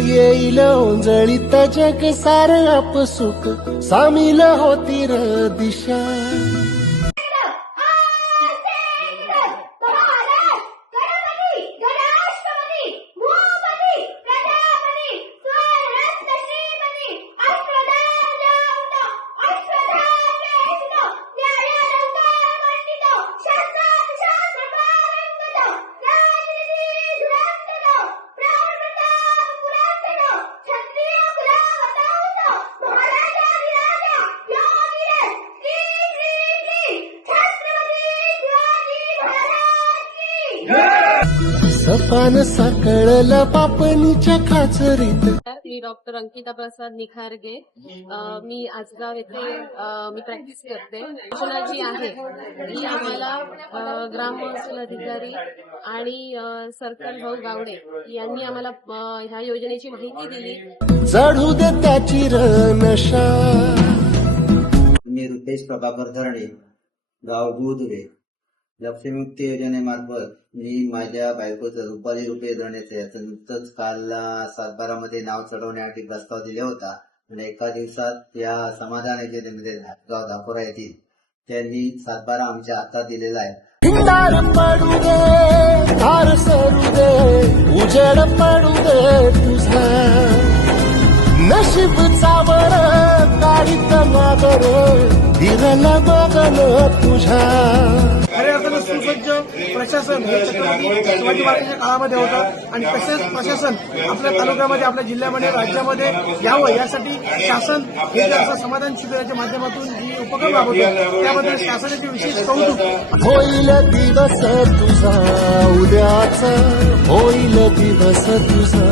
येईल ओंजळीत जग सार आपसुक सामील होतील दिशा. सपान साकळलं पापणीच्या खाचरीत. मी डॉक्टर अंकिता प्रसाद निखारगे. मी आजगाव येथे मी प्रॅक्टिस करते. योजना जी आहे ती आम्हाला ग्राम महसूल अधिकारी आणि सर्कल भाऊ गावडे यांनी आम्हाला ह्या योजनेची माहिती दिली. चढू दे त्याची नशा. मी रुपेश प्रभाकर धरणे, गाव गुळदुरे. लक्ष्मीमुक्ती योजनेमार्फत मी माझ्या बायकोचं रुपाली रुपेश धरणेचं याचं नुकतंच काल 7/12 नाव चढवण्यासाठी प्रस्ताव दिला होता आणि एका दिवसात या समाधान योजनेमध्ये गाव दापोरा येथील त्यांनी 7/12 आमच्या हातात दिलेला आहे. हिंदार पडू दे, धार सरू दे, उजेड पडू दे तुझा. नशीब चावड काढीत मागर दिरल बघन तुझ्या. खऱ्या अर्थानं सुसज्ज प्रशासन हे छत्रपती शिवाजी महाराजांच्या काळामध्ये होतं आणि तसेच प्रशासन आपल्या तालुक्यामध्ये, आपल्या जिल्ह्यामध्ये, राज्यामध्ये यावं यासाठी शासन हे जर समाधान शिबिराच्या माध्यमातून जी उपक्रम राबवतो त्याबद्दल शासनाचे विशेष कौतुक. होईल दिवस तुझा उद्याचा, होईल दिवस तुझा